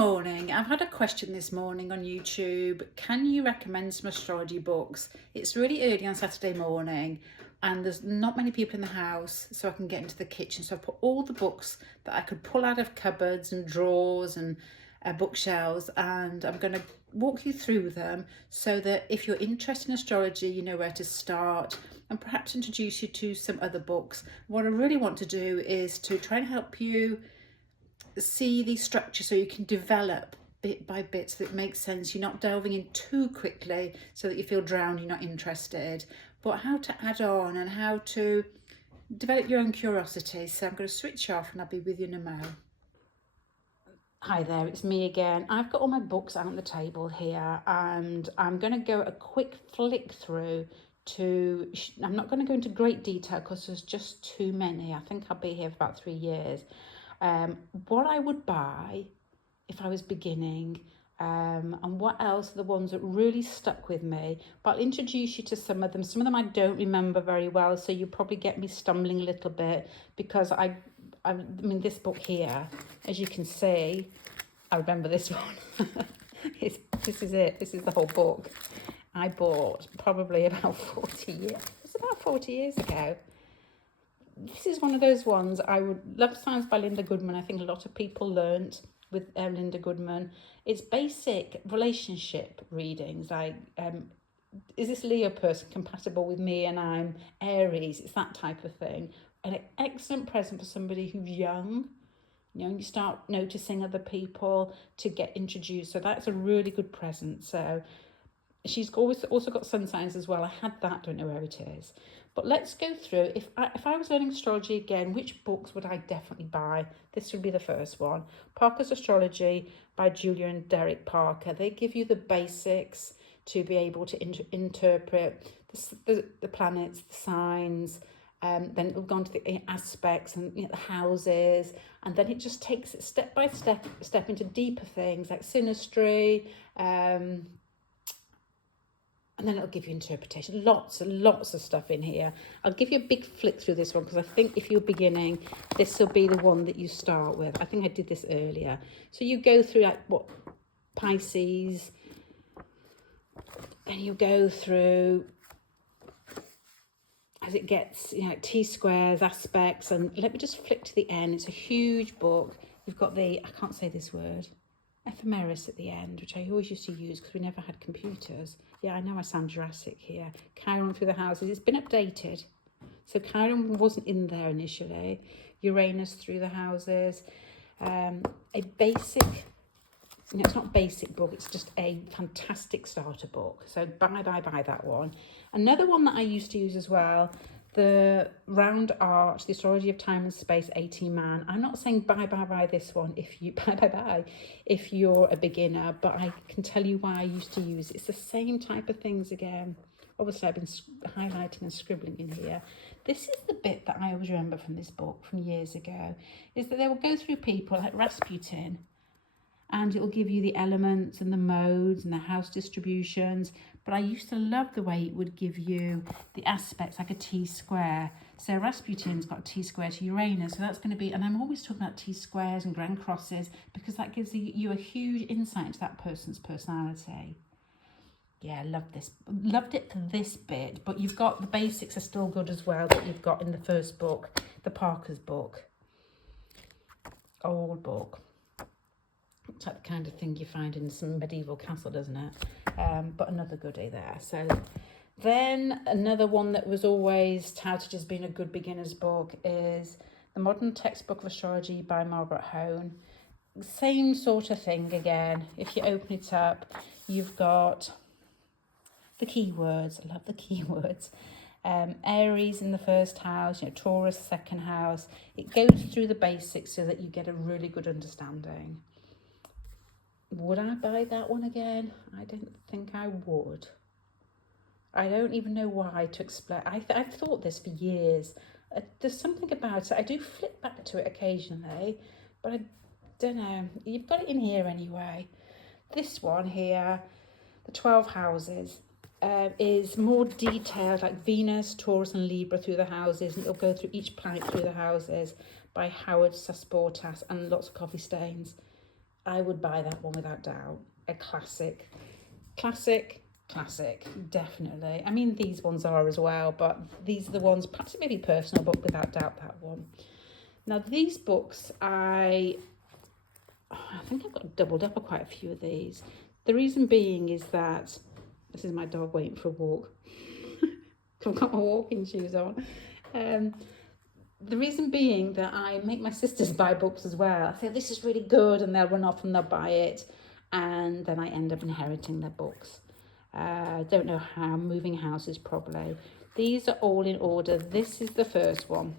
morning. I've had a question this morning on YouTube. Can you recommend some astrology books? It's really early on Saturday morning and there's not many people in the house, so I can get into the kitchen. So I put all the books that I could pull out of cupboards and drawers and bookshelves, and I'm going to walk you through them so that if you're interested in astrology, you know where to start, and perhaps introduce you to some other books. What I really want to do is to try and help you see the structure so you can develop bit by bit so that it makes sense. You're not delving in too quickly so that you feel drowned, you're not interested, but how to add on and how to develop your own curiosity. So I'm going to switch off and I'll be with you in a moment. Hi there, it's me again. I've got all my books out on the table here and I'm going to go a quick flick through to, I'm not going to go into great detail because there's just too many. I think I'll be here for about 3 years. What I would buy if I was beginning, and what else are the ones that really stuck with me. But I'll introduce you to some of them. Some of them I don't remember very well, so you probably get me stumbling a little bit because I mean, this book here, as you can see, I remember this one. This is it. This is the whole book. I bought probably about 40 years. It was about 40 years ago. This is one of those ones I would love. Signs by Linda Goodman. I think a lot of people learnt with Linda Goodman. It's basic relationship readings, like is this Leo person compatible with me and I'm Aries? It's that type of thing. An excellent present for somebody who's young, you know, and you start noticing other people to get introduced. So that's a really good present. So she's also got sun signs as well. I had that, don't know where it is. But let's go through. If I was learning astrology again, which books would I definitely buy? This would be the first one. Parker's Astrology by Julia and Derek Parker. They give you the basics to be able to interpret the planets, the signs. Then we've gone to the aspects and the houses. And then it just takes it step by step into deeper things like synastry, and then it'll give you interpretation. Lots and lots of stuff in here. I'll give you a big flick through this one because I think if you're beginning, this will be the one that you start with. I think I did this earlier. So you go through like what Pisces, and you go through as it gets, you know, T-squares, aspects, and let me just flick to the end. It's a huge book. You've got the, I can't say this word, ephemeris at the end, which I always used to use because we never had computers. Yeah, I know I sound Jurassic here. Chiron through the houses. It's been updated. So Chiron wasn't in there initially. Uranus through the houses. A basic, no, it's not a basic book. It's just a fantastic starter book. So buy that one. Another one that I used to use as well, the Round Arch, the Astrology of Time and Space, 18 Man. I'm not saying buy this one if you if you're a beginner, but I can tell you why I used to use it. It's the same type of things again. Obviously, I've been highlighting and scribbling in here. This is the bit that I always remember from this book from years ago, is that they will go through people like Rasputin, and it will give you the elements and the modes and the house distributions. But I used to love the way it would give you the aspects like a T-square. So Rasputin's got a T-square to Uranus. So that's going to be, and I'm always talking about T-squares and grand crosses because that gives you a huge insight into that person's personality. Yeah, I love this. Loved it for this bit. But you've got the basics are still good as well that you've got in the first book, the Parker's book. Old book. It's like the kind of thing you find in some medieval castle, doesn't it? But another goodie there. So then another one that was always touted as being a good beginner's book is The Modern Textbook of Astrology by Margaret Hone. Same sort of thing again. If you open it up, you've got the keywords. I love the keywords. Aries in the first house, Taurus second house. It goes through the basics so that you get a really good understanding. Would I buy that one again? I don't think I would. I don't even know why to explain. I've thought this for years. There's something about it. I do flip back to it occasionally, but I don't know. You've got it in here anyway. This one here, the 12 houses, is more detailed, like Venus, Taurus and Libra through the houses, and it'll go through each planet through the houses by Howard Sasportas, and lots of coffee stains. I would buy that one without doubt. A classic, definitely. I mean, these ones are as well, but these are the ones, perhaps it may be personal, but without doubt that one. Now, these books, I think I've got doubled up on quite a few of these. The reason being is that, this is my dog waiting for a walk. I've got my walking shoes on. The reason being that I make my sisters buy books as well. I say, this is really good, and they'll run off and they'll buy it. And then I end up inheriting their books. I don't know how, moving houses probably. These are all in order. This is the first one.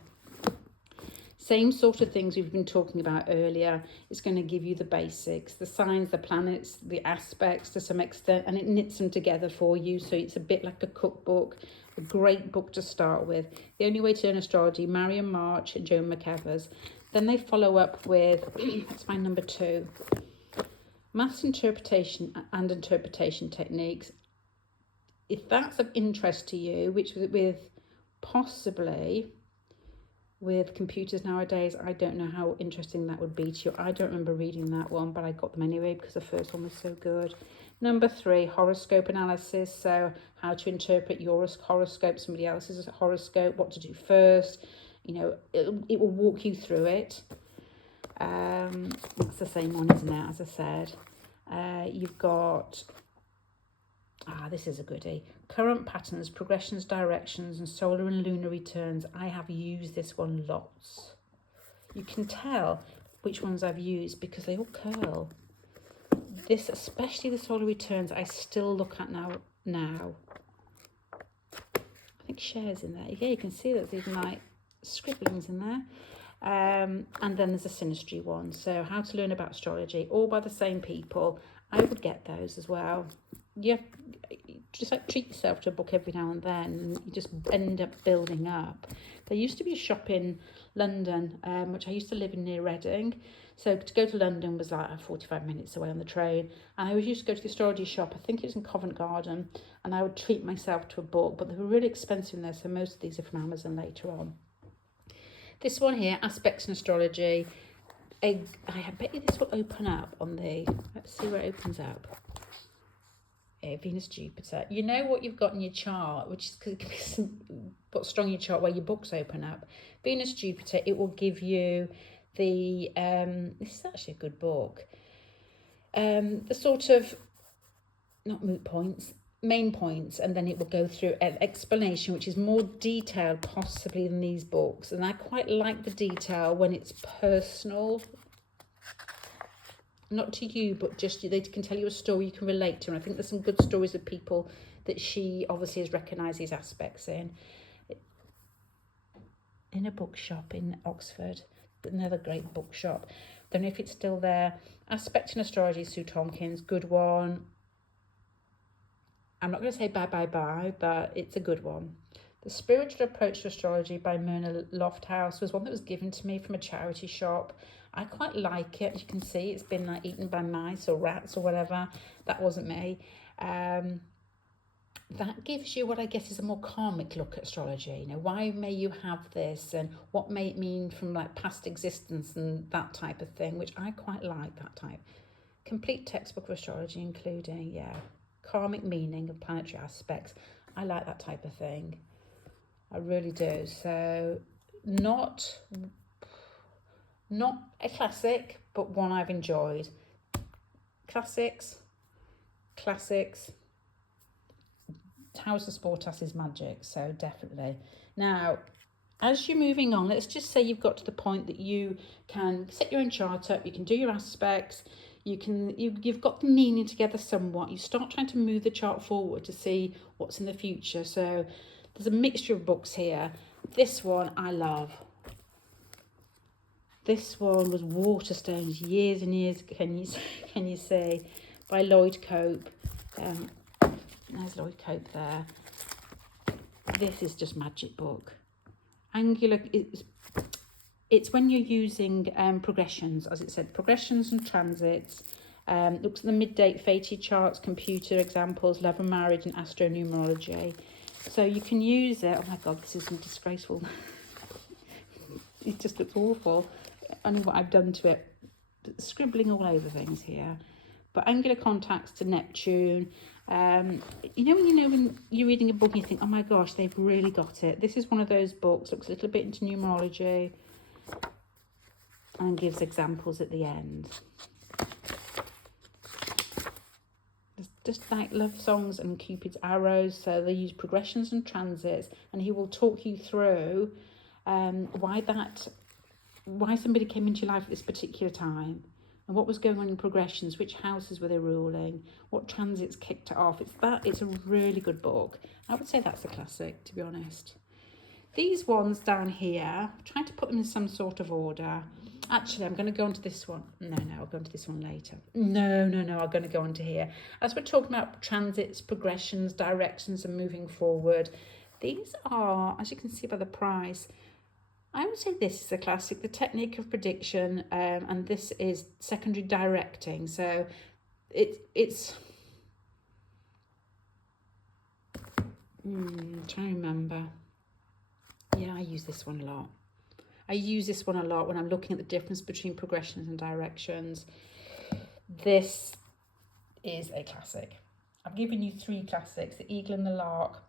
Same sort of things we've been talking about earlier. It's going to give you the basics, the signs, the planets, the aspects to some extent, and it knits them together for you. So it's a bit like a cookbook, a great book to start with. The Only Way to Learn Astrology, Marion March and Joan McEvers. Then they follow up with, that's my number 2, Maths Interpretation and Interpretation Techniques. If that's of interest to you, which with possibly with computers nowadays, I don't know how interesting that would be to you. I don't remember reading that one, but I got them anyway because the first one was so good. Number 3, horoscope analysis. So how to interpret your horoscope, somebody else's horoscope, what to do first. You know, it will walk you through it. That's the same one, isn't it? As I said, you've got, this is a goodie. Current patterns, progressions, directions, and solar and lunar returns. I have used this one lots. You can tell which ones I've used because they all curl. This, especially the solar returns, I still look at now. I think shares in there. Yeah, you can see there's even like scribblings in there. And then there's a synastry one. So how to learn about astrology, all by the same people. I would get those as well. You just like treat yourself to a book every now and then, and you just end up building up. There used to be a shop in London, which I used to live in near Reading. So to go to London was like 45 minutes away on the train. And I always used to go to the astrology shop. I think it was in Covent Garden, and I would treat myself to a book, but they were really expensive in there. So most of these are from Amazon later on. This one here, Aspects in Astrology. I bet you this will open up on the, let's see where it opens up. Venus, Jupiter. You know what you've got in your chart, which is because it can be what's strong in your chart where your books open up. Venus, Jupiter, it will give you the, this is actually a good book. The sort of, not moot points, main points, and then it will go through an explanation which is more detailed possibly than these books. And I quite like the detail when it's personal. Not to you, but just they can tell you a story you can relate to. And I think there's some good stories of people that she obviously has recognised these aspects in a bookshop in Oxford. Another great bookshop. Don't know if it's still there. Aspect in Astrology, Sue Tompkins, good one. I'm not going to say bye, but it's a good one. The Spiritual Approach to Astrology by Myrna Lofthouse was one that was given to me from a charity shop. I quite like it. As you can see, it's been like eaten by mice or rats or whatever. That wasn't me. That gives you what I guess is a more karmic look at astrology. You know, why may you have this, and what may it mean from like past existence and that type of thing, which I quite like that type. Complete textbook of astrology, including, karmic meaning of planetary aspects. I like that type of thing. I really do. So not a classic, but one I've enjoyed. Classics. Towers of Sportas is magic, so definitely. Now, as you're moving on, let's just say you've got to the point that you can set your own chart up, you can do your aspects, you've got the meaning together somewhat. You start trying to move the chart forward to see what's in the future. So there's a mixture of books here. This one I love. This one was Waterstones, years and years. Can you see? By Lloyd Cope. There's Lloyd Cope there. This is just magic book. Angular. It's when you're using progressions, as it said, progressions and transits. Looks at the mid-date fated charts, computer examples, love and marriage, and astronumerology. So you can use it. Oh my God, this is disgraceful. It just looks awful. I know what I've done to it. scribbling all over things here. But angular contacts to Neptune. When you're reading a book and you think, oh my gosh, they've really got it. This is one of those books, looks a little bit into numerology and gives examples at the end. Just like love songs and Cupid's arrows. So they use progressions and transits, and he will talk you through why somebody came into your life at this particular time. And what was going on in progressions, which houses were they ruling, what transits kicked it off. It's a really good book. I would say that's a classic, to be honest. These ones down here, I'm trying to put them in some sort of order. Actually, I'm going to go on to this one. No, I'll go on to this one later. No, I'm going to go on to here. As we're talking about transits, progressions, directions and moving forward, these are, as you can see by the price, I would say this is a classic, the technique of prediction, and this is secondary directing. So it's trying to remember. Yeah, I use this one a lot. I use this one a lot when I'm looking at the difference between progressions and directions. This is a classic. I've given you 3 classics, the Eagle and the Lark,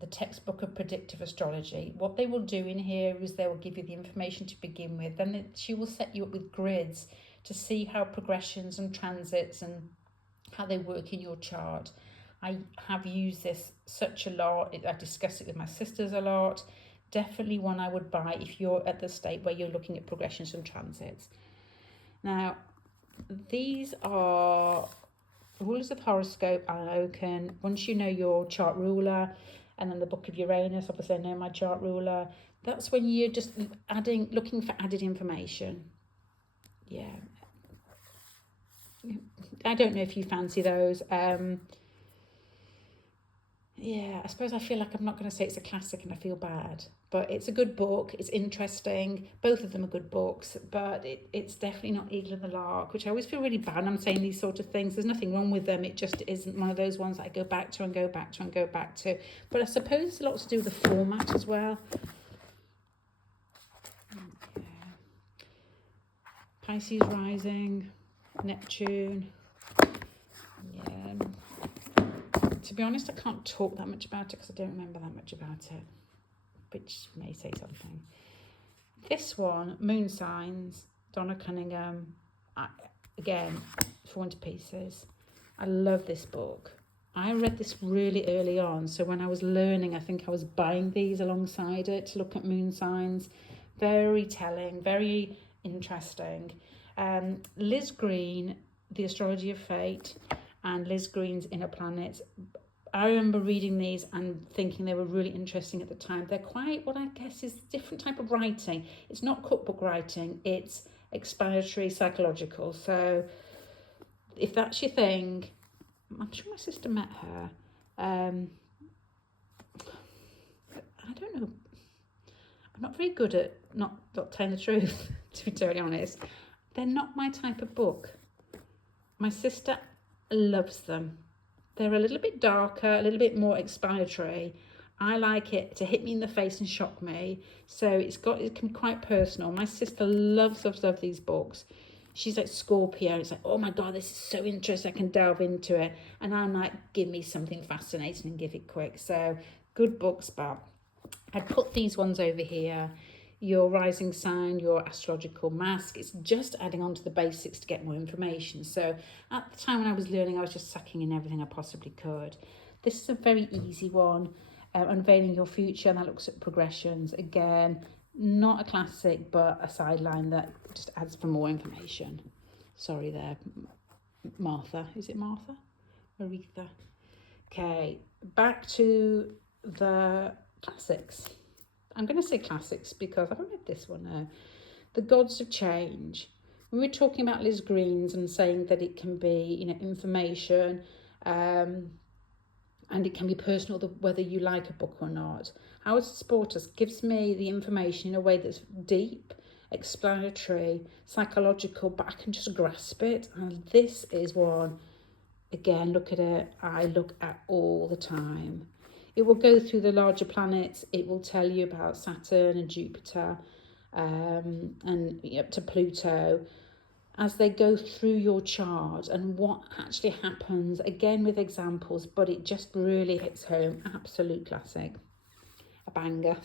the textbook of predictive astrology. What they will do in here is they will give you the information to begin with. Then she will set you up with grids to see how progressions and transits and how they work in your chart. I have used this such a lot. I discuss it with my sisters a lot. Definitely one I would buy if you're at the state where you're looking at progressions and transits. Now, these are rulers of horoscope, Alan Oaken. Once you know your chart ruler, and then the book of Uranus, obviously I know my chart ruler. That's when you're just looking for added information. Yeah. I don't know if you fancy those. Yeah, I suppose I feel like I'm not going to say it's a classic and I feel bad. But it's a good book. It's interesting. Both of them are good books. But it's definitely not Eagle and the Lark, which I always feel really bad when I'm saying these sort of things. There's nothing wrong with them. It just isn't one of those ones that I go back to and go back to and go back to. But I suppose it's a lot to do with the format as well. Okay. Pisces rising, Neptune. Yeah. To be honest, I can't talk that much about it because I don't remember that much about it, which may say something. This one, Moon Signs, Donna Cunningham, again, falling to pieces. I love this book. I read this really early on, so when I was learning, I think I was buying these alongside it to look at moon signs. Very telling, very interesting. Liz Green, The Astrology of Fate, and Liz Green's Inner Planets. I remember reading these and thinking they were really interesting at the time. They're quite what I guess is a different type of writing. It's not cookbook writing, it's explanatory, psychological. So if that's your thing, I'm sure my sister met her. I don't know. I'm not very good at not telling the truth, to be totally honest. They're not my type of book. My sister loves them. They're a little bit darker, a little bit more explanatory. I like it to hit me in the face and shock me. So it can be quite personal. My sister loves these books. She's like Scorpio. It's like, oh my God, this is so interesting. I can delve into it. And I'm like, give me something fascinating and give it quick. So good books, but I put these ones over here. Your rising sign, your astrological mask. It's just adding on to the basics to get more information. So at the time when I was learning, I was just sucking in everything I possibly could. This is a very easy one, Unveiling Your Future, and that looks at progressions. Again, not a classic, but a sideline that just adds for more information. Sorry there, Martha. Is it Martha? Aretha. Okay, back to the classics. I'm going to say classics because I haven't read this one now. The Gods of Change. We were talking about Liz Green's and saying that it can be, information, and it can be personal, whether you like a book or not. Howard Sportus gives me the information in a way that's deep, explanatory, psychological, but I can just grasp it. And this is one, again, look at it, I look at all the time. It will go through the larger planets. It will tell you about Saturn and Jupiter, and up to Pluto. as they go through your chart and what actually happens, again with examples, but it just really hits home. Absolute classic. A banger.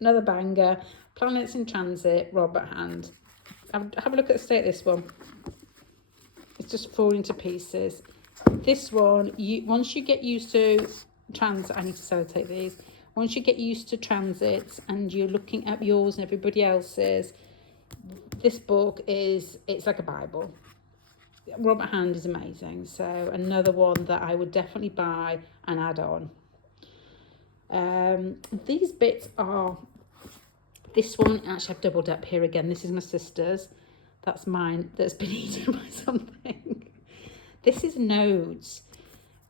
Another banger. Planets in transit, Robert Hand. Have a look at the state of this one. It's just falling to pieces. This one, once you get used to transit, I need to sellotape these. Once you get used to transits and you're looking at yours and everybody else's, this book it's like a Bible. Robert Hand is amazing. So another one that I would definitely buy and add on. These bits are, this one actually I've doubled up here again. This is my sister's. That's mine that's been eaten by something. This is nodes.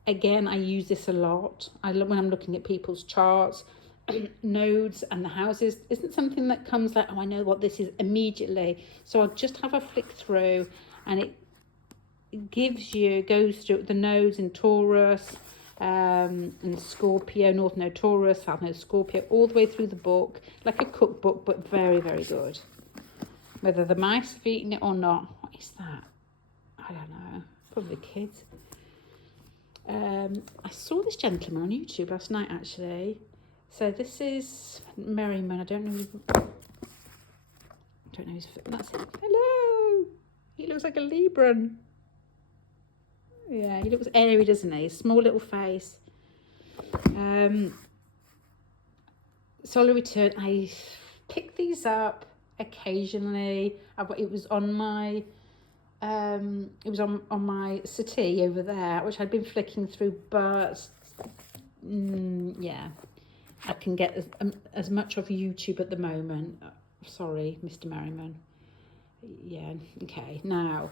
Again, I use this a lot. When I'm looking at people's charts, nodes and the houses isn't something that comes like, oh, I know what this is immediately. So I'll just have a flick through, and it goes through the nodes in Taurus, and Scorpio, North Node Taurus, South Node Scorpio, all the way through the book, like a cookbook, but very, very good. Whether the mice have eaten it or not, what is that? I don't know. Probably the kids. I saw this gentleman on YouTube last night, actually. So this is Merriman. I don't know his. That's it. Hello. He looks like a Libran. Yeah, he looks airy, doesn't he? Small little face. Solar Return. I pick these up occasionally. It was on my on my settee over there, which I'd been flicking through, but yeah, I can get as much of YouTube at the moment. Sorry, Mr. Merriman. Yeah, okay. Now,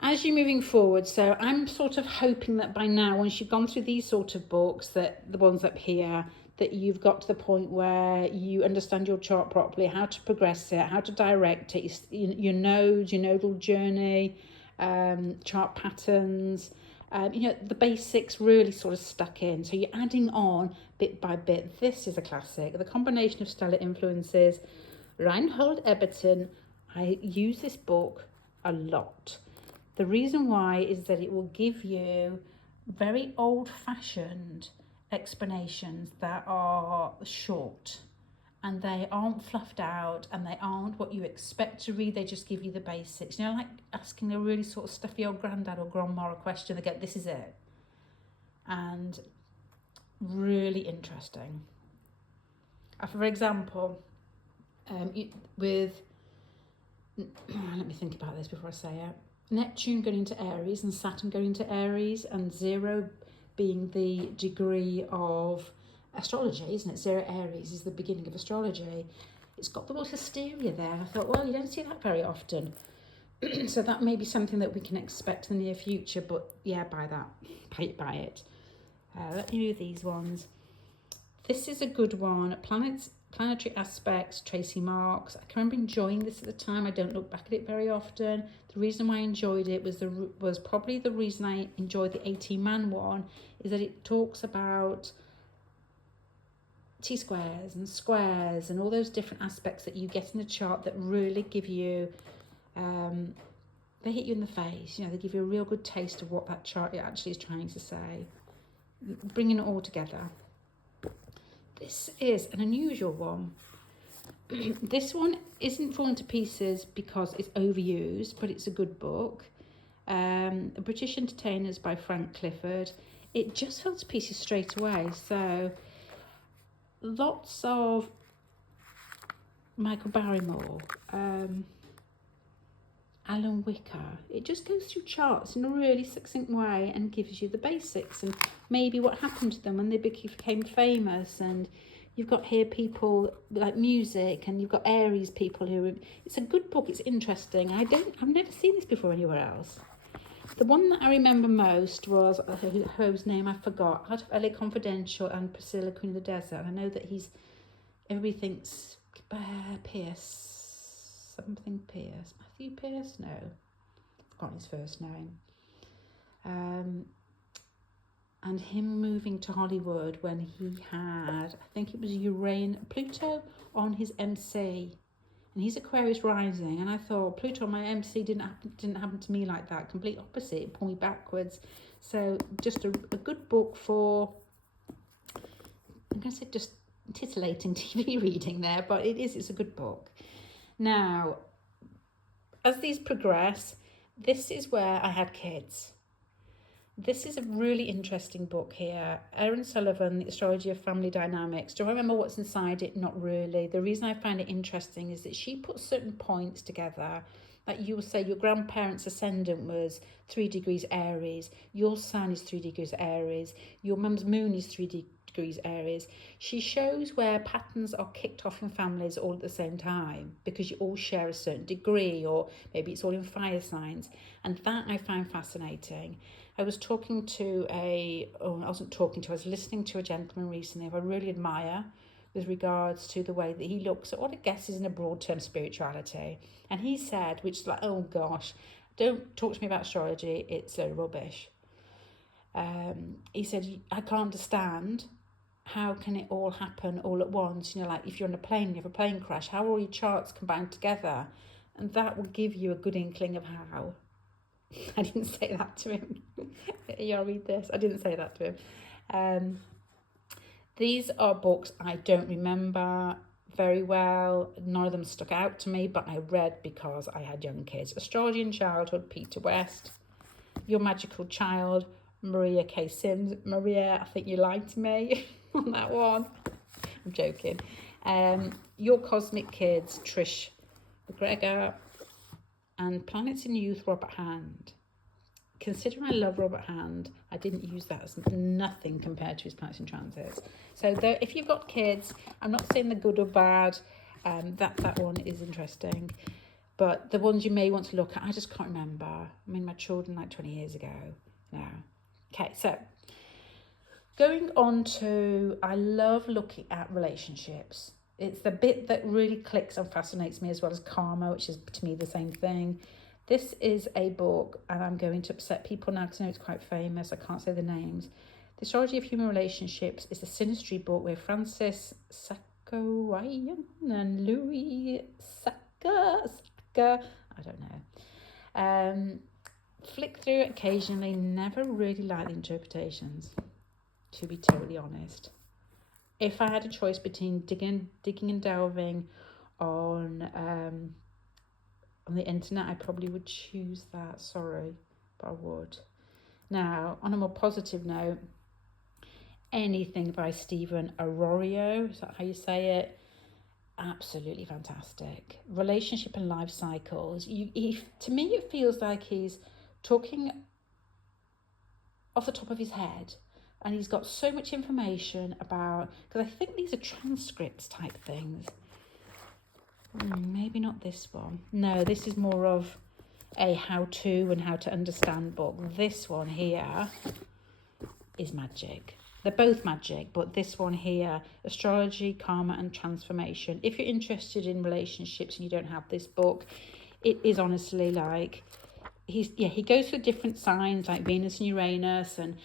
as you're moving forward, so I'm sort of hoping that by now, once you've gone through these sort of books, that the ones up here, that you've got to the point where you understand your chart properly, how to progress it, how to direct it, your nodes, your nodal journey, chart patterns, the basics really sort of stuck in. So you're adding on bit by bit. This is a classic. The combination of stellar influences. Reinhold Eberton. I use this book a lot. The reason why is that it will give you very old-fashioned explanations that are short, and they aren't fluffed out, and they aren't what you expect to read. They just give you the basics, like asking a really sort of stuffy old granddad or grandma a question. They go, this is it. And really interesting. For example, let me think about this before I say it. Neptune going into Aries and Saturn going into Aries, and 0 being the degree of astrology, isn't it? 0 Aries is the beginning of astrology. It's got the word hysteria there. I thought, well, you don't see that very often. So that may be something that we can expect in the near future, but yeah, buy that. Buy it. Let me move these ones. This is a good one. Planetary Aspects, Tracy Marks. I can remember enjoying this at the time. I don't look back at it very often. The reason why I enjoyed it was probably the reason I enjoyed the 18-man one, is that it talks about T-squares and squares and all those different aspects that you get in the chart that really give you, they hit you in the face. They give you a real good taste of what that chart actually is trying to say. Bringing it all together. This is an unusual one. This one isn't fallen to pieces because it's overused, but it's a good book. British Entertainers by Frank Clifford. It just fell to pieces straight away. So lots of Michael Barrymore, Alan Wicker. It just goes through charts in a really succinct way and gives you the basics and maybe what happened to them when they became famous. And you've got here people like music, and you've got Aries people who. It's a good book. It's interesting. I've never seen this before anywhere else. The one that I remember most was whose name I forgot. Out of LA Confidential and Priscilla, Queen of the Desert. And I know that everybody thinks Pierce, something Pierce. Matthew Pierce? No, I've forgotten his first name. And him moving to Hollywood when he had, I think it was Pluto on his MC. And and he's Aquarius rising, and I thought Pluto on my MC didn't happen to me like that. Complete opposite, it pulled me backwards. So just a good book for, I'm going to say just titillating TV reading there, but it's a good book. Now, as these progress, this is where I had kids. This is a really interesting book here. Erin Sullivan, The Astrology of Family Dynamics. Do I remember what's inside it? Not really. The reason I find it interesting is that she puts certain points together. Like you will say your grandparents' ascendant was 3 degrees Aries. Your sun is 3 degrees Aries. Your mum's moon is 3 degrees Aries. She shows where patterns are kicked off in families all at the same time because you all share a certain degree, or maybe it's all in fire signs. And that I find fascinating. I was listening to a gentleman recently who I really admire with regards to the way that he looks at what I guess is in a broad term spirituality. And he said, which is like, oh gosh, don't talk to me about astrology, it's so rubbish. He said, I can't understand how can it all happen all at once. You know, like if you're on a plane, you have a plane crash, how are all your charts combined together? And that will give you a good inkling of how. I didn't say that to him. Y'all read this. I didn't say that to him. These are books I don't remember very well. None of them stuck out to me, but I read because I had young kids. Astrology in Childhood, Peter West. Your Magical Child, Maria K. Sims. Maria, I think you lied to me on that one. I'm joking. Your Cosmic Kids, Trish McGregor. And Planets in Youth, Robert Hand. Considering I love Robert Hand, I didn't use that as nothing compared to his planets in transits. So if you've got kids, I'm not saying they're good or bad. That one is interesting. But the ones you may want to look at, I just can't remember. I mean, my children like 20 years ago now. Okay, so going on to, I love looking at relationships. It's the bit that really clicks and fascinates me, as well as karma, which is to me the same thing. This is a book, and I'm going to upset people now because I know it's quite famous. I can't say the names. The Astrology of Human Relationships is a synastry book where Francis Sakoyan and Louis Saka, I don't know. Flick through it occasionally, never really like the interpretations, to be totally honest. If I had a choice between digging and delving on the internet, I probably would choose that. Sorry, but I would. Now, on a more positive note, anything by Stephen Arroyo, is that how you say it? Absolutely fantastic. Relationship and life cycles. To me, it feels like he's talking off the top of his head. And he's got so much information about, because I think these are transcripts type things. Maybe not this one. No, this is more of a how-to and how to understand book. This one here is magic. They're both magic, but this one here, Astrology, Karma and Transformation. If you're interested in relationships and you don't have this book, it is honestly like, he goes through different signs like Venus and Uranus, and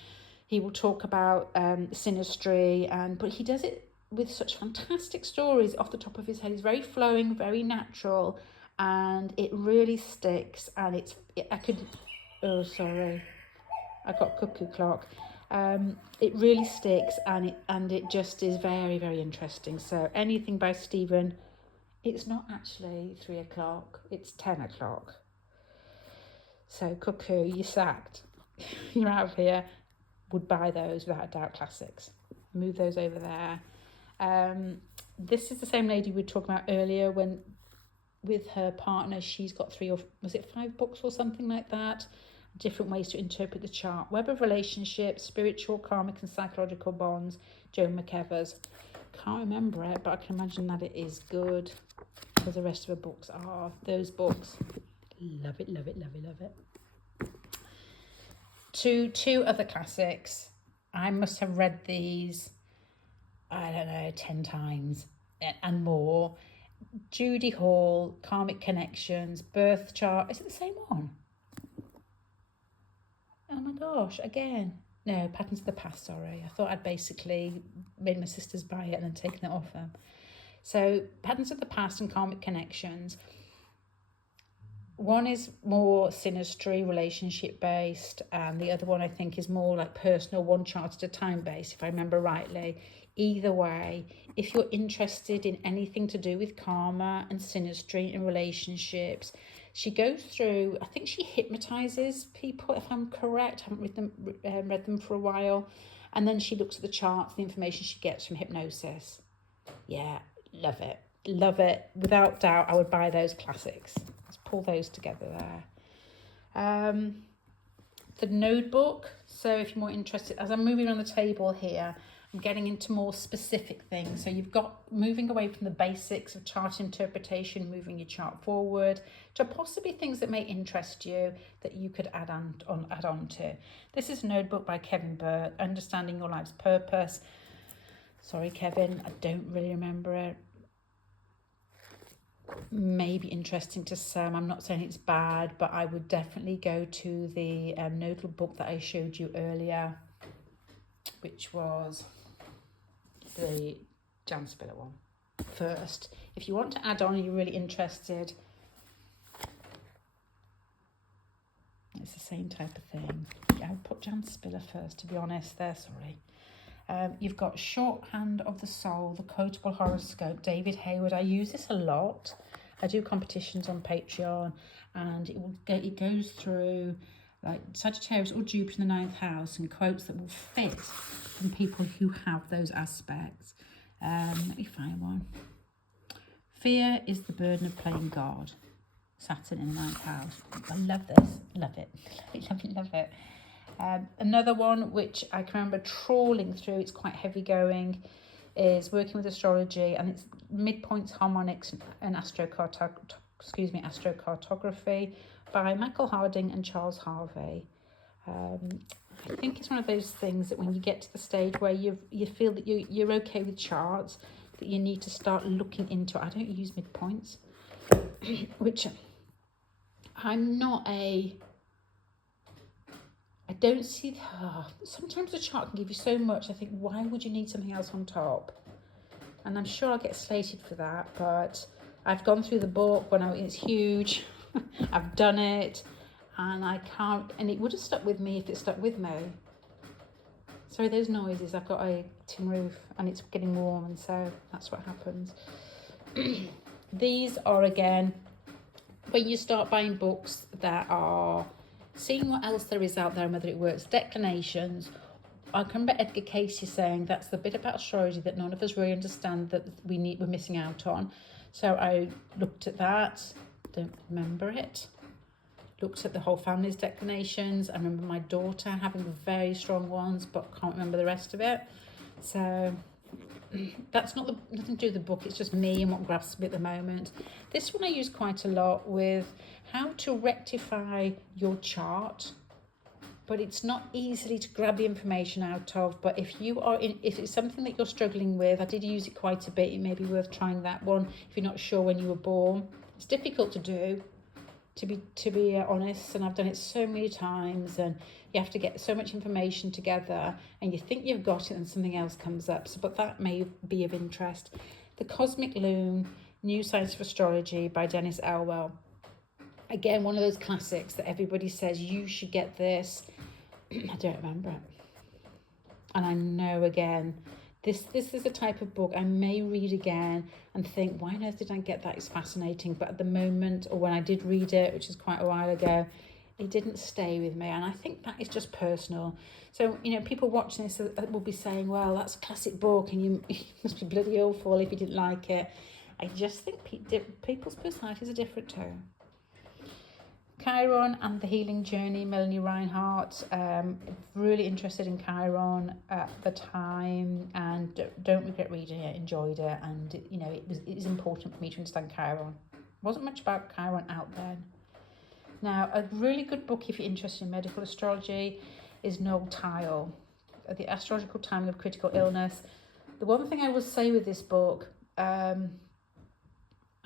he will talk about synastry, but he does it with such fantastic stories off the top of his head. He's very flowing, very natural, and it really sticks. And I got cuckoo clock. It really sticks, and it just is very, very interesting. So anything by Stephen, it's not actually 3 o'clock, it's 10 o'clock. So cuckoo, you're sacked. You're out of here. Would buy those without a doubt, classics. Move those over there. This is the same lady we were talking about earlier when with her partner, she's got 3 or was it 5 books or something like that, different ways to interpret the chart. Web of Relationships, Spiritual, Karmic and Psychological Bonds, Joan McEvers. Can't remember it, but I can imagine that it is good, because the rest of her books are those books. Love it, love it, love it, love it. Two other classics. I must have read these, I don't know, 10 times and more. Judy Hall, Karmic Connections, Birth Chart. Is it the same one? Oh my gosh, again. No, Patterns of the Past, sorry. I thought I'd basically made my sisters buy it and then taken it off them. So patterns of the past and karmic connections. One is more synastry, relationship based, and the other one I think is more like personal, one chart at a time based, if I remember rightly. Either way, if you're interested in anything to do with karma and synastry and relationships, she goes through, I think she hypnotizes people, if I'm correct. I haven't read them for a while. And then she looks at the charts, the information she gets from hypnosis. Yeah, love it. Love it. Without doubt, I would buy those classics. Let's pull those together there. The notebook. So if you're more interested, as I'm moving on the table here, I'm getting into more specific things. So you've got moving away from the basics of chart interpretation, moving your chart forward to possibly things that may interest you that you could add on to. This is a notebook by Kevin Burke, Understanding Your Life's Purpose. Sorry, Kevin, I don't really remember it. Maybe interesting to some. I'm not saying it's bad, but I would definitely go to the notebook that I showed you earlier, which was the Jan Spiller one first. If you want to add on, you're really interested, it's the same type of thing. I would put Jan Spiller first, to be honest there, sorry. You've got Shorthand of the Soul, the Quotable Horoscope, David Hayward. I use this a lot. I do competitions on Patreon, and it goes through like Sagittarius or Jupiter in the 9th house and quotes that will fit from people who have those aspects. Let me find one. Fear is the burden of playing God. Saturn in the 9th house. I love this. Love it. Love it. Another one which I can remember trawling through, it's quite heavy going, is Working with Astrology, and it's Midpoints, Harmonics and Astrocartography by Michael Harding and Charles Harvey. I think it's one of those things that when you get to the stage where you feel that you're okay with charts, that you need to start looking into it. I don't use midpoints, which I'm not I don't see. Sometimes a chart can give you so much. I think, why would you need something else on top? And I'm sure I'll get slated for that, but I've gone through the book when it's huge. I've done it, and I can't, and it would have stuck with me if it stuck with me. Sorry, those noises. I've got a tin roof and it's getting warm, and so that's what happens. These are, again, when you start buying books that are seeing what else there is out there and whether it works. Declinations. I can remember Edgar Casey saying that's the bit about astrology that none of us really understand that we're missing out on. So I looked at that. Don't remember it. Looked at the whole family's declinations. I remember my daughter having very strong ones, but can't remember the rest of it. So that's nothing to do with the book. It's just me and what grabs me at the moment. This one I use quite a lot with how to rectify your chart, but it's not easily to grab the information out of. But if it's something that you're struggling with, I did use it quite a bit. It may be worth trying that one if you're not sure when you were born. It's difficult to do, to be honest, and I've done it so many times, and you have to get so much information together and you think you've got it and something else comes up. So, but that may be of interest. The Cosmic Loom, New Science of Astrology by Dennis Elwell. Again, one of those classics that everybody says you should get this. I don't remember it, and I know, again, this is the type of book I may read again and think, why on earth did I get that? It's fascinating. But at the moment, or when I did read it, which is quite a while ago, it didn't stay with me. And I think that is just personal. So, people watching this will be saying, well, that's a classic book and you must be bloody awful if you didn't like it. I just think people's personalities are different too. Chiron and the Healing Journey, Melanie Reinhardt. Really interested in Chiron at the time, and don't regret reading it. Enjoyed it, and it was important for me to understand Chiron. Wasn't much about Chiron out then. Now, a really good book if you're interested in medical astrology is Noel Tile, The Astrological Timing of Critical Illness. The one thing I will say with this book, and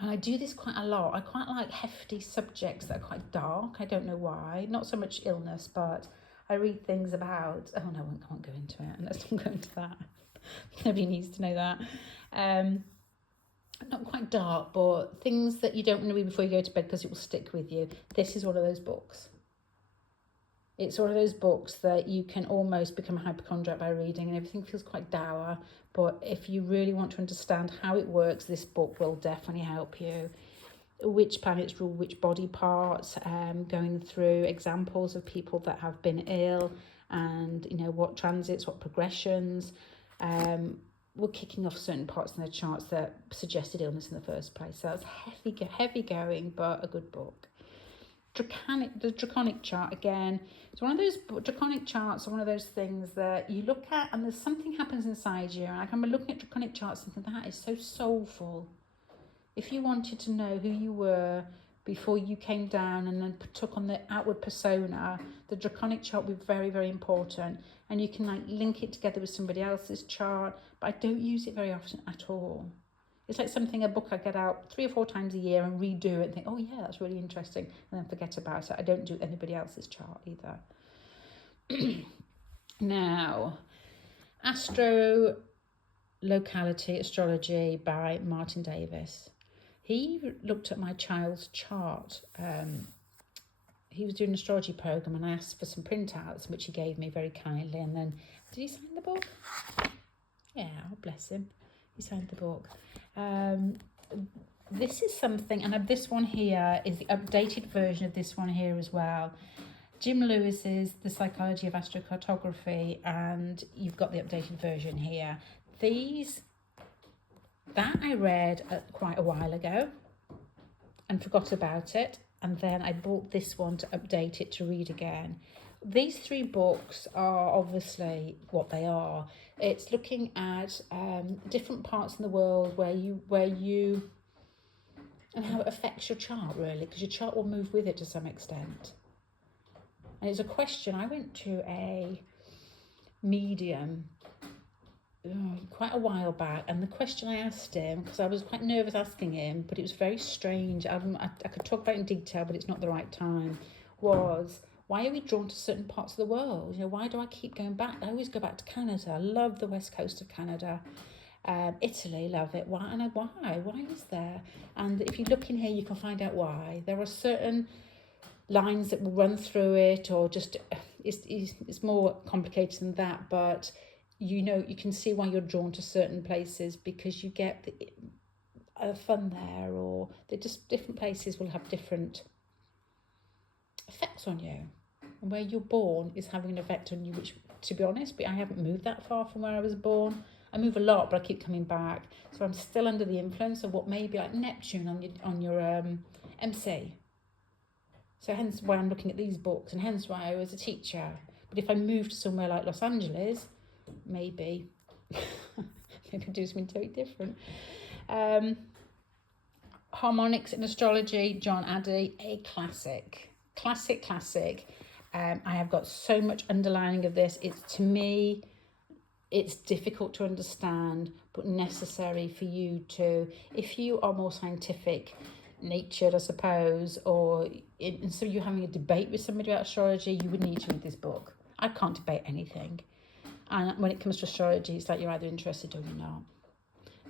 I do this quite a lot, I quite like hefty subjects that are quite dark. I don't know why. Not so much illness, but I read things about... Oh, no, I won't go into it. Let's not go into that. Nobody needs to know that. not quite dark, but things that you don't want to read before you go to bed because it will stick with you. This is one of those books. It's one of those books that you can almost become a hypochondriac by reading, and everything feels quite dour. But if you really want to understand how it works, this book will definitely help you. Which planets rule which body parts, going through examples of people that have been ill, and what transits, what progressions. We're kicking off certain parts in the charts that suggested illness in the first place. So that's heavy going, but a good book. The draconic chart, again, it's one of those draconic charts are one of those things that you look at and there's something happens inside you, and I can be looking at draconic charts and thinking that is so soulful. If you wanted to know who you were before you came down and then took on the outward persona, the draconic chart would be very, very important, and you can like link it together with somebody else's chart, but I don't use it very often at all. It's like a book I get out 3 or 4 times a year and redo it and think, oh yeah, that's really interesting, and then forget about it. I don't do anybody else's chart either. Now, Astrology by Martin Davis. He looked at my child's chart. He was doing an astrology program and I asked for some printouts, which he gave me very kindly. And then, did he sign the book? Yeah, oh, bless him. He signed the book. This is something, and this one here is the updated version of this one here as well. Jim Lewis's The Psychology of Astrocartography, and you've got the updated version here. That I read quite a while ago and forgot about it, and then I bought this one to update it to read again. These 3 books are obviously what they are. It's looking at different parts in the world where you and how it affects your chart, really, because your chart will move with it to some extent. And it's a question. I went to a medium quite a while back, and the question I asked him, because I was quite nervous asking him, but it was very strange. I could talk about it in detail, but it's not the right time, was, why are we drawn to certain parts of the world? Why do I keep going back? I always go back to Canada. I love the west coast of Canada. Italy, love it. Why? And why is there? And if you look in here, you can find out why. There are certain lines that will run through it, or just it's more complicated than that, but you can see why you're drawn to certain places, because you get the fun there, or just different places will have different effects on you, and where you're born is having an effect on you, which, to be honest, I haven't moved that far from where I was born. I move a lot, but I keep coming back, so I'm still under the influence of what may be like Neptune on your MC. So hence why I'm looking at these books, and hence why I was a teacher. But if I moved to somewhere like Los Angeles, maybe do something totally different. Harmonics in Astrology, John Addy, a classic. I have got so much underlining of this. To me, it's difficult to understand, but necessary for you to, if you are more scientific natured, I suppose, or so you're having a debate with somebody about astrology, you would need to read this book. I can't debate anything. And when it comes to astrology, it's like you're either interested or you're not.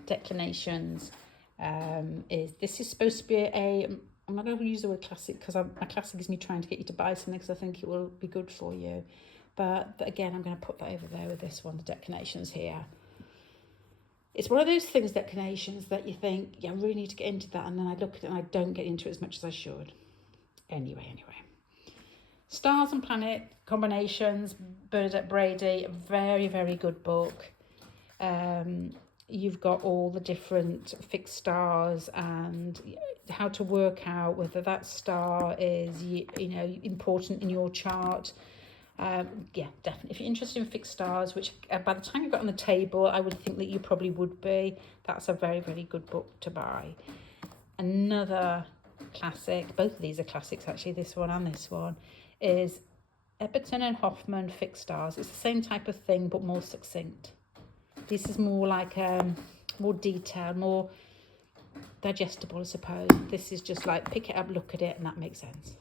Declinations this is supposed to be I'm not going to use the word classic, because my classic is me trying to get you to buy something because I think it will be good for you. But again, I'm going to put that over there with this one, the declinations here. It's one of those things, declinations, that you think, yeah, I really need to get into that. And then I look at it and I don't get into it as much as I should. Anyway. Stars and Planet Combinations, Bernadette Brady, a very, very good book. You've got all the different fixed stars and how to work out whether that star is, important in your chart. Yeah, definitely. If you're interested in fixed stars, which by the time you got on the table, I would think that you probably would be, that's a very, very good book to buy. Another classic, both of these are classics actually, this one and this one, is Epperton and Hoffman Fixed Stars. It's the same type of thing, but more succinct. This is more like more detailed, more digestible, I suppose. This is just like pick it up, look at it, and that makes sense.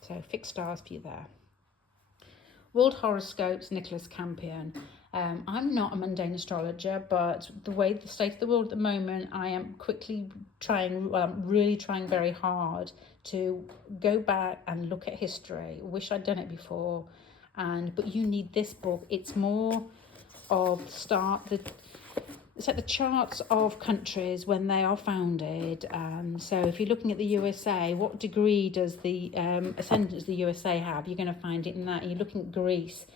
So Fixed Stars for you there. World Horoscopes, Nicholas Campion. I'm not a mundane astrologer, but the way the state of the world at the moment, I am I'm really trying very hard to go back and look at history. Wish I'd done it before, but you need this book. It's more of it's like the charts of countries when they are founded. So if you're looking at the USA, what degree does the ascendant of the USA have? You're going to find it in that. You're looking at Greece.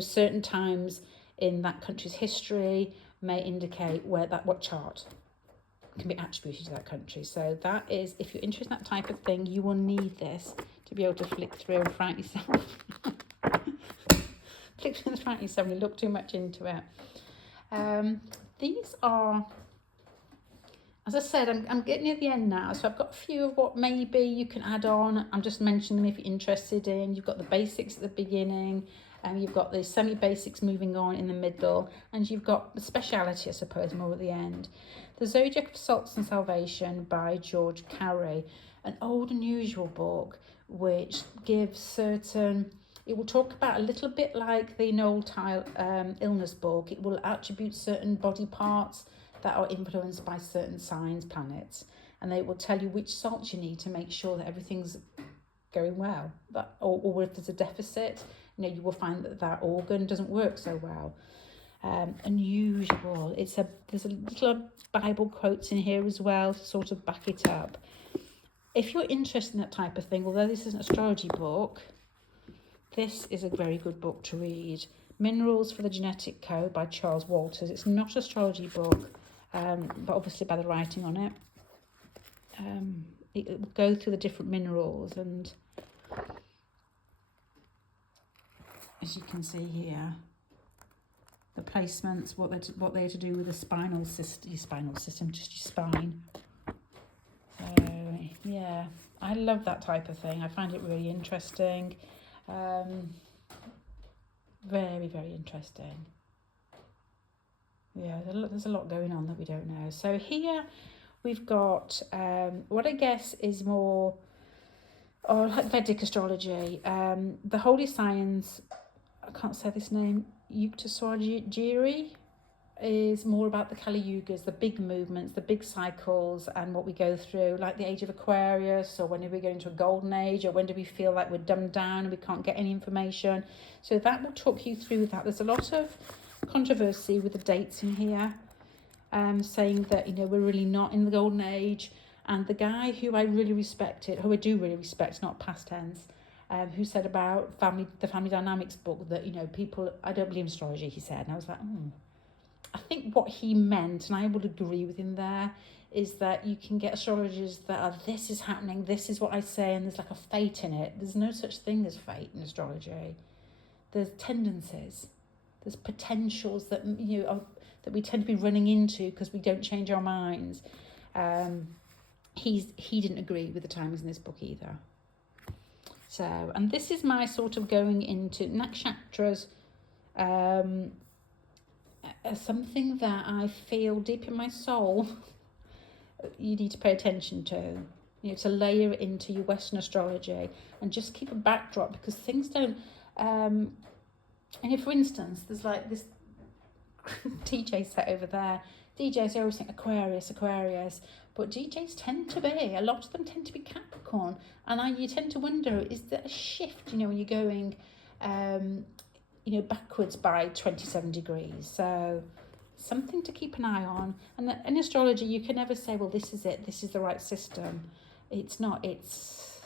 Certain times in that country's history may indicate what chart can be attributed to that country. So that is, if you're interested in that type of thing, you will need this to be able to flick through and frighten yourself. Flick through and frighten yourself and look too much into it. These are, as I said, I'm getting near the end now, so I've got a few of what maybe you can add on. I'm just mentioning them if you're interested in. You've got the basics at the beginning, and you've got the semi-basics moving on in the middle, and you've got the speciality, I suppose, more at the end. The Zodiac of Solace and Salvation by George Carey, an old unusual book which gives certain... It will talk about a little bit like the Noel Tile illness book. It will attribute certain body parts that are influenced by certain signs, planets, and they will tell you which salts you need to make sure that everything's going well. Or if there's a deficit, you will find that organ doesn't work so well. Unusual. There's a little Bible quotes in here as well to sort of back it up. If you're interested in that type of thing, although this is an astrology book, this is a very good book to read. Minerals for the Genetic Code by Charles Walters. It's not an astrology book, but obviously by the writing on it. It will go through the different minerals, and as you can see here, the placements, what they're to do with the spinal system, just your spine. So yeah, I love that type of thing. I find it really interesting. Very, very interesting. Yeah, there's a lot going on that we don't know. So here we've got what I guess is more like Vedic astrology. The holy science, I can't say this name, Yukteswara is more about the Kali Yugas, the big movements, the big cycles, and what we go through, like the age of Aquarius, or when do we go into a golden age, or when do we feel like we're dumbed down and we can't get any information. So that will talk you through that. There's a lot of controversy with the dates in here, saying that we're really not in the golden age. And the guy who I do really respect, not past tense, who said about the family dynamics book that people, I don't believe in astrology, he said, and I was like, I think what he meant, and I would agree with him there, is that you can get astrologers that are, this is happening, this is what I say, and there's like a fate in it. There's no such thing as fate in astrology. There's tendencies, there's potentials that that we tend to be running into because we don't change our minds. He didn't agree with the timings in this book either. So, and this is my sort of going into nakshatras, something that I feel deep in my soul you need to pay attention to, to layer it into your Western astrology and just keep a backdrop, because things don't, and if, for instance, there's like this DJ set over there. DJs, I always think Aquarius, but DJs tend to be, a lot of them tend to be Capricorn, and you tend to wonder, is there a shift, when you're going, backwards by 27 degrees. So something to keep an eye on. And in astrology, you can never say, well, this is it, this is the right system. It's not. It's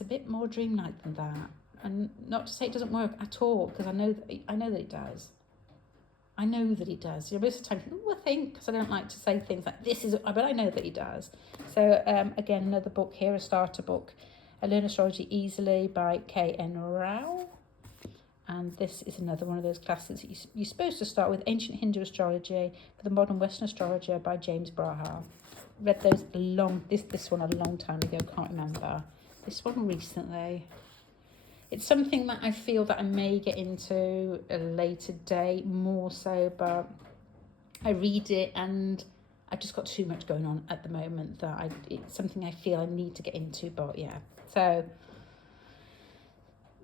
a bit more dreamlike than that. And not to say it doesn't work at all, because I know that it does. I know that it does. Most of the time, I think, because I don't like to say things like this is, but I know that it does. So again, another book here, a starter book, I Learn Astrology Easily by K.N. Rao. And this is another one of those classes that you're supposed to start with, Ancient Hindu Astrology for the Modern Western Astrologer by James Braha. Read those this one a long time ago, can't remember. This one recently. It's something that I feel that I may get into a later date, more so, but I read it and I've just got too much going on at the moment that it's something I feel I need to get into, but yeah. So,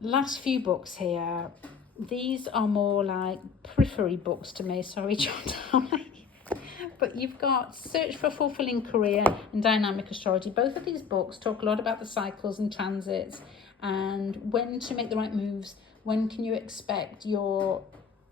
last few books here. These are more like periphery books to me. Sorry, John. But you've got Search for a Fulfilling Career and Dynamic Astrology. Both of these books talk a lot about the cycles and transits and when to make the right moves. When can you expect your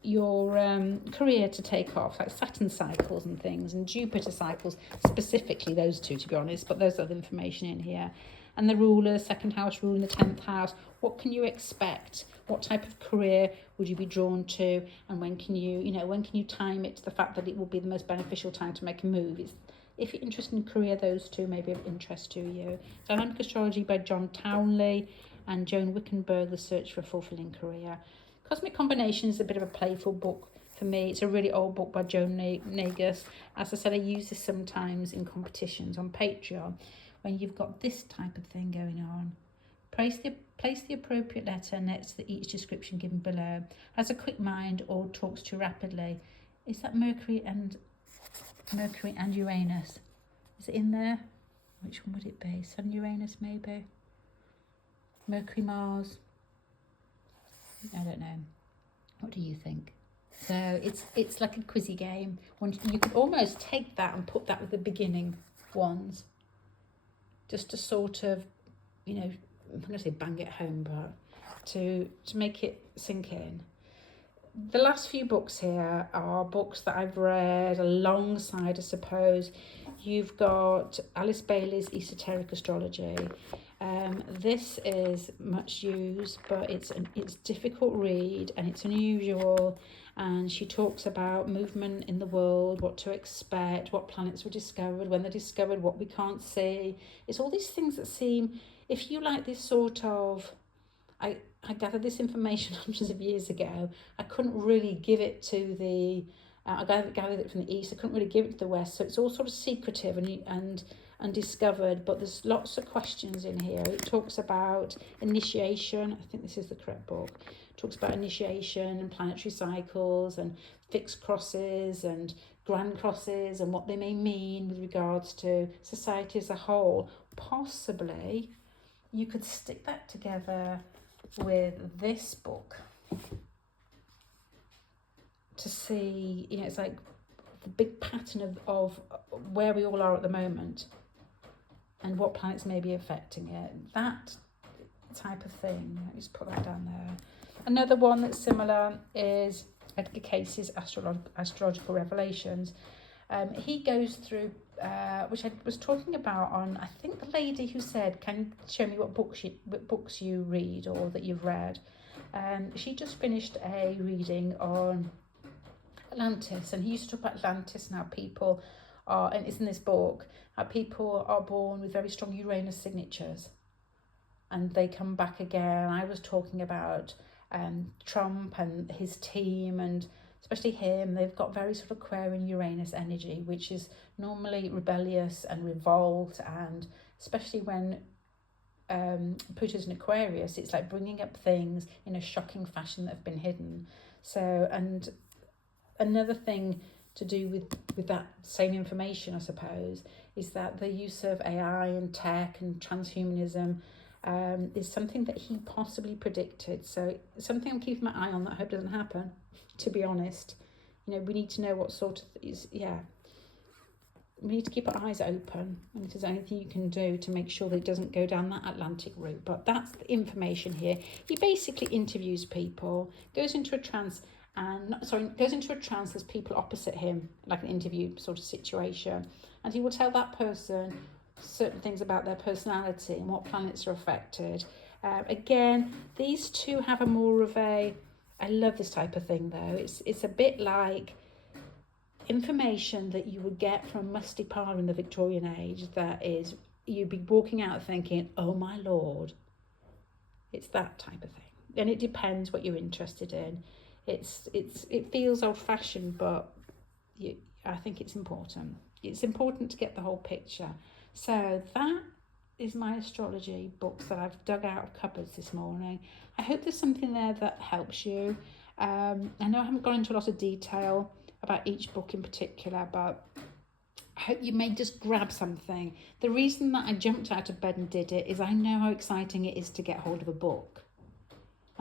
career to take off, like Saturn cycles and things, and Jupiter cycles, specifically those two, to be honest, but there's other information in here. And the rulers, second house ruling the 10th house. What can you expect? What type of career would you be drawn to? And when can you time it to the fact that it will be the most beneficial time to make a move? If you're interested in career, those two may be of interest to you. Dynamic Astrology by John Townley and Joan Wickenberg, The Search for a Fulfilling Career. Cosmic Combination is a bit of a playful book for me. It's a really old book by Joan Nagus. As I said, I use this sometimes in competitions on Patreon. When you've got this type of thing going on, place the appropriate letter next to each description given below. Has a quick mind or talks too rapidly. Is that Mercury and Uranus? Is it in there? Which one would it be? Sun, Uranus, maybe? Mercury, Mars? I don't know. What do you think? So it's like a quizzy game. You could almost take that and put that with the beginning ones, just to sort of, I'm going to say bang it home, but to make it sink in. The last few books here are books that I've read alongside, I suppose. You've got Alice Bailey's Esoteric Astrology. This is much used, but it's difficult read and it's unusual. And she talks about movement in the world, what to expect, what planets were discovered, when they're discovered, what we can't see. It's all these things that seem, if you like this sort of, I gathered this information hundreds of years ago. I couldn't really give it to the, I gathered it from the East. I couldn't really give it to the West. So it's all sort of secretive and undiscovered, but there's lots of questions in here. It talks about initiation. I think this is the correct book. It talks about initiation and planetary cycles and fixed crosses and grand crosses and what they may mean with regards to society as a whole. Possibly you could stick that together with this book to see, it's like the big pattern of where we all are at the moment and what planets may be affecting it. That type of thing. Let me just put that down there. Another one that's similar is Edgar Cayce's Astrological Revelations. He goes through, which I was talking about on, I think the lady who said, can you show me what books you read or that you've read? She just finished a reading on Atlantis, and he used to talk about Atlantis and how people are, and it's in this book, how people are born with very strong Uranus signatures and they come back again. I was talking about Trump and his team, and especially him. They've got very sort of Aquarian Uranus energy, which is normally rebellious and revolt, and especially when Pluto's in Aquarius, it's like bringing up things in a shocking fashion that have been hidden. So, and another thing to do with that same information, I suppose, is that the use of AI and tech and transhumanism is something that he possibly predicted. So something I'm keeping my eye on that I hope doesn't happen, to be honest. We need to know what sort of is, we need to keep our eyes open, and if there's anything you can do to make sure that it doesn't go down that Atlantic route. But that's the information here. He basically interviews people, goes into a trance, there's people opposite him, like an interview sort of situation, and he will tell that person certain things about their personality and what planets are affected. Again, these two have a more of a, I love this type of thing though, it's a bit like information that you would get from a musty parlour in the Victorian age, that is, you'd be walking out thinking, oh my lord. It's that type of thing, and it depends what you're interested in. It feels old-fashioned, but I think it's important. It's important to get the whole picture. So that is my astrology books that I've dug out of cupboards this morning. I hope there's something there that helps you. I know I haven't gone into a lot of detail about each book in particular, but I hope you may just grab something. The reason that I jumped out of bed and did it is I know how exciting it is to get hold of a book.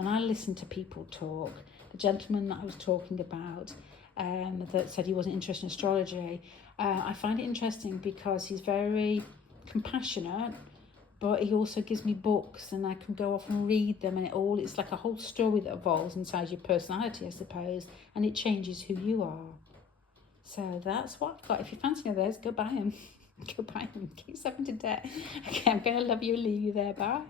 and I listen to people talk. The gentleman that I was talking about that said he wasn't interested in astrology, I find it interesting because he's very compassionate, but he also gives me books and I can go off and read them, and it's like a whole story that evolves inside your personality, I suppose, and it changes who you are. So that's what I've got. If you fancy any of those, go buy them. Go buy them. Keep yourself into debt. Okay, I'm going to love you and leave you there. Bye.